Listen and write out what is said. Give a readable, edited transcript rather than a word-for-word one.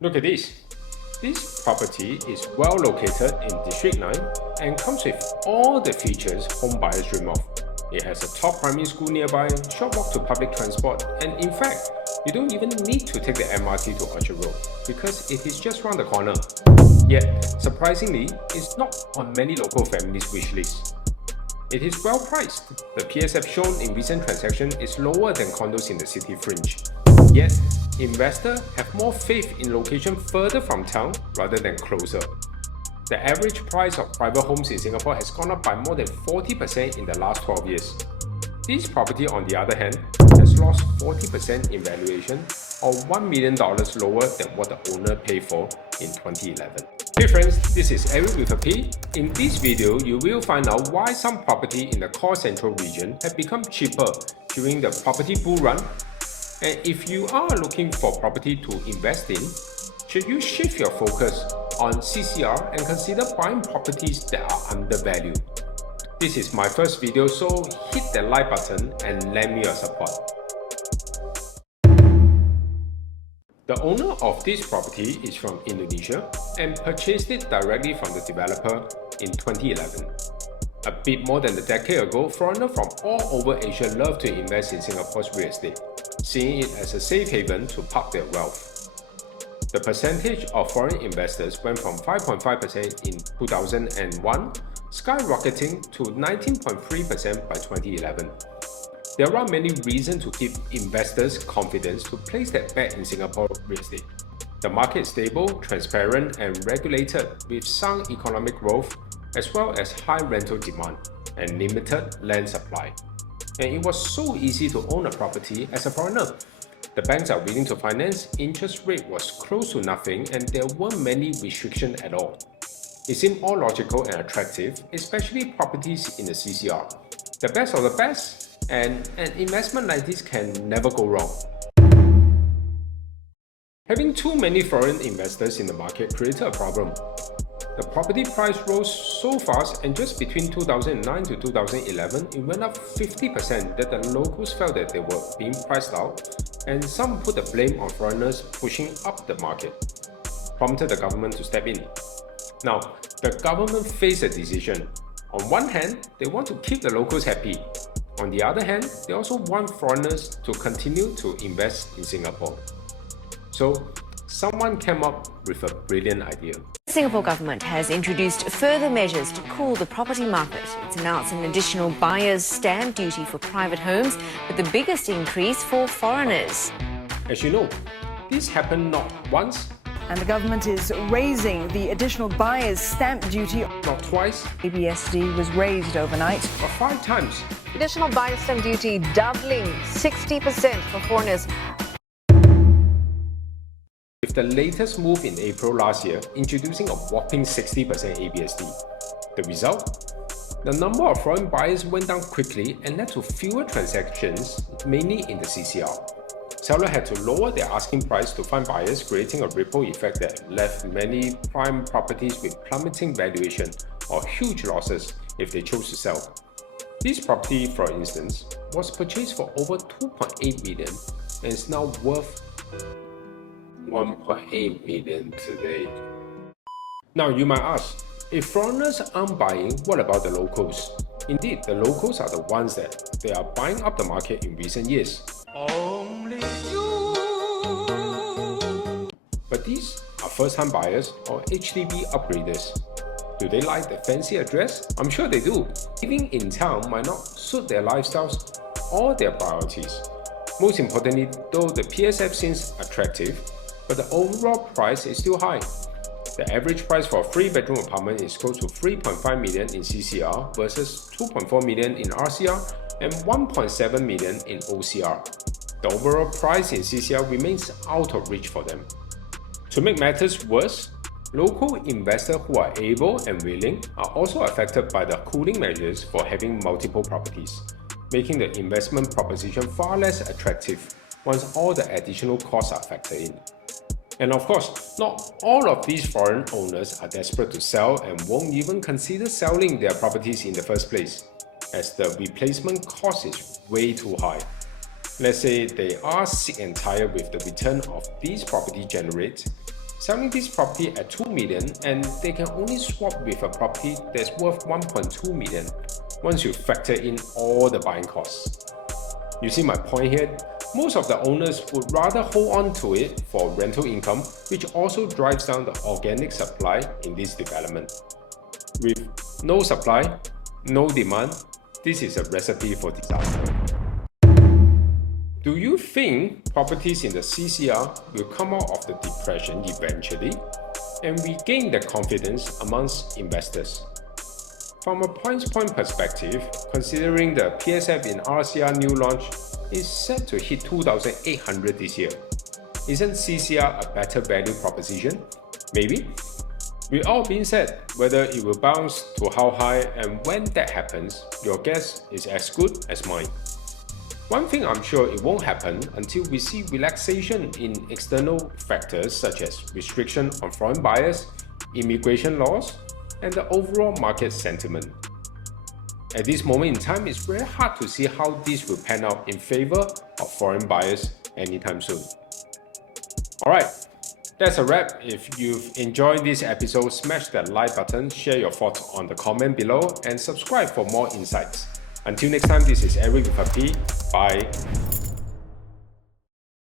Look at this. This property is well located in District 9 and comes with all the features home buyers dream of. It has a top primary school nearby, short walk to public transport, and in fact, you don't even need to take the MRT to Orchard Road because it is just round the corner. Yet, surprisingly, it's not on many local families' wish lists. It is well priced. The PSF shown in recent transactions is lower than condos in the city fringe. Yet, investors have more faith in location further from town rather than closer. The average price of private homes in Singapore has gone up by more than 40% in the last 12 years. This property, on the other hand, has lost 40% in valuation, or $1 million lower than what the owner paid for in 2011. Hey friends, this is Eric with a P. In this video, you will find out why some property in the core central region have become cheaper during the property bull run. And if you are looking for property to invest in, should you shift your focus on CCR and consider buying properties that are undervalued? This is my first video, so hit the like button and lend me your support. The owner of this property is from Indonesia and purchased it directly from the developer in 2011. A bit more than a decade ago, foreigners from all over Asia love to invest in Singapore's real estate, seeing it as a safe haven to park their wealth. The percentage of foreign investors went from 5.5% in 2001, skyrocketing to 19.3% by 2011. There are many reasons to give investors confidence to place their bet in Singapore real estate. The market is stable, transparent, and regulated with sound economic growth, as well as high rental demand and limited land supply. And it was so easy to own a property as a foreigner. The banks are willing to finance, interest rate was close to nothing, and there weren't many restrictions at all. It seemed all logical and attractive, especially properties in the CCR. The best of the best, and an investment like this can never go wrong. Having too many foreign investors in the market created a problem. The property price rose so fast, and just between 2009 to 2011, it went up 50% that the locals felt that they were being priced out, and some put the blame on foreigners pushing up the market, prompted the government to step in. Now, the government faced a decision. On one hand, they want to keep the locals happy. On the other hand, they also want foreigners to continue to invest in Singapore. So, someone came up with a brilliant idea. The Singapore government has introduced further measures to cool the property market. It's announced an additional buyer's stamp duty for private homes, with the biggest increase for foreigners. As you know, this happened not once, and the government is raising the additional buyer's stamp duty. not twice, ABSD was raised overnight. but 5 times. Additional buyer's stamp duty doubling 60% for foreigners. With the latest move in April last year, introducing a whopping 60% ABSD. The result? The number of foreign buyers went down quickly and led to fewer transactions, mainly in the CCR. Sellers had to lower their asking price to find buyers, creating a ripple effect that left many prime properties with plummeting valuation or huge losses if they chose to sell. This property, for instance, was purchased for over 2.8 million and is now worth 1.8 million today. Now you might ask, if foreigners aren't buying, what about the locals? Indeed, the locals are the ones that they are buying up the market in recent years. Only you. But these are first-time buyers or HDB upgraders. Do they like the fancy address? I'm sure they do. Living in town might not suit their lifestyles or their priorities. Most importantly, though, the PSF seems attractive, but the overall price is still high. The average price for a 3-bedroom apartment is close to 3.5 million in CCR versus 2.4 million in RCR and 1.7 million in OCR. The overall price in CCR remains out of reach for them. To make matters worse, local investors who are able and willing are also affected by the cooling measures for having multiple properties, making the investment proposition far less attractive once all the additional costs are factored in. And of course, not all of these foreign owners are desperate to sell and won't even consider selling their properties in the first place, as the replacement cost is way too high. Let's say they are sick and tired with the return of these properties generate, selling this property at 2 million and they can only swap with a property that's worth 1.2 million once you factor in all the buying costs. You see my point here? Most of the owners would rather hold on to it for rental income, which also drives down the organic supply in this development. With no supply, no demand, this is a recipe for disaster. Do you think properties in the CCR will come out of the depression eventually and regain the confidence amongst investors? From a point perspective, considering the PSF in RCR new launch is set to hit 2,800 this year, isn't CCR a better value proposition? Maybe? With all being said, whether it will bounce to how high and when that happens, your guess is as good as mine. One thing I'm sure it won't happen until we see relaxation in external factors such as restriction on foreign buyers, immigration laws, and the overall market sentiment. At this moment in time, it's very hard to see how this will pan out in favor of foreign buyers anytime soon. Alright, that's a wrap. If you've enjoyed this episode, smash that like button, share your thoughts on the comment below, and subscribe for more insights. Until next time, this is Eric with a P. Bye.